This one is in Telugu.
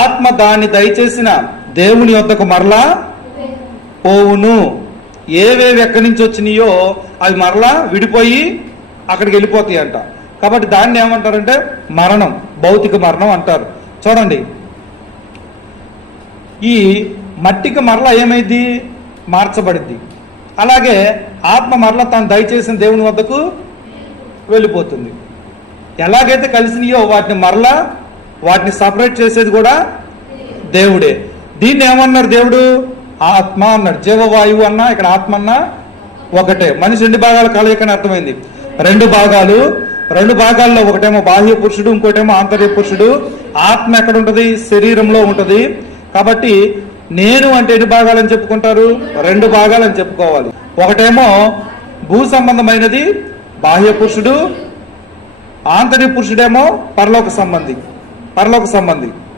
ఆత్మ దాన్ని దయచేసిన దేవుని వద్దకు మరలా పోవును. ఏవేవి ఎక్కడి నుంచి వచ్చినాయో అవి మరలా విడిపోయి అక్కడికి వెళ్ళిపోతాయి అంట. కాబట్టి దాన్ని ఏమంటారంటే మరణం, భౌతిక మరణం అంటారు. చూడండి, ఈ మట్టికి మరలా ఏమైంది? మార్చబడింది. అలాగే ఆత్మ మరలా తాను దయచేసిన దేవుని వద్దకు వెళ్ళిపోతుంది. ఎలాగైతే కలిసినాయో వాటిని సపరేట్ చేసేది కూడా దేవుడే. దీన్ని ఏమన్నారు? దేవుడు ఆత్మ అన్నాడు. జీవవాయువు అన్నా ఇక్కడ ఆత్మ అన్నా ఒకటే. మనిషి రెండు భాగాల కలయికని అర్థమైంది. రెండు భాగాల్లో ఒకటేమో బాహ్య పురుషుడు, ఇంకోటేమో ఆంతర్య పురుషుడు. ఆత్మ ఎక్కడ ఉంటది? శరీరంలో ఉంటది. కాబట్టి నేను అంటే ఎన్ని భాగాలని చెప్పుకుంటారు? రెండు భాగాలని చెప్పుకోవాలి. ఒకటేమో భూ సంబంధమైనది బాహ్య పురుషుడు, ఆంతర్య పురుషుడేమో పరలోక సంబంధి.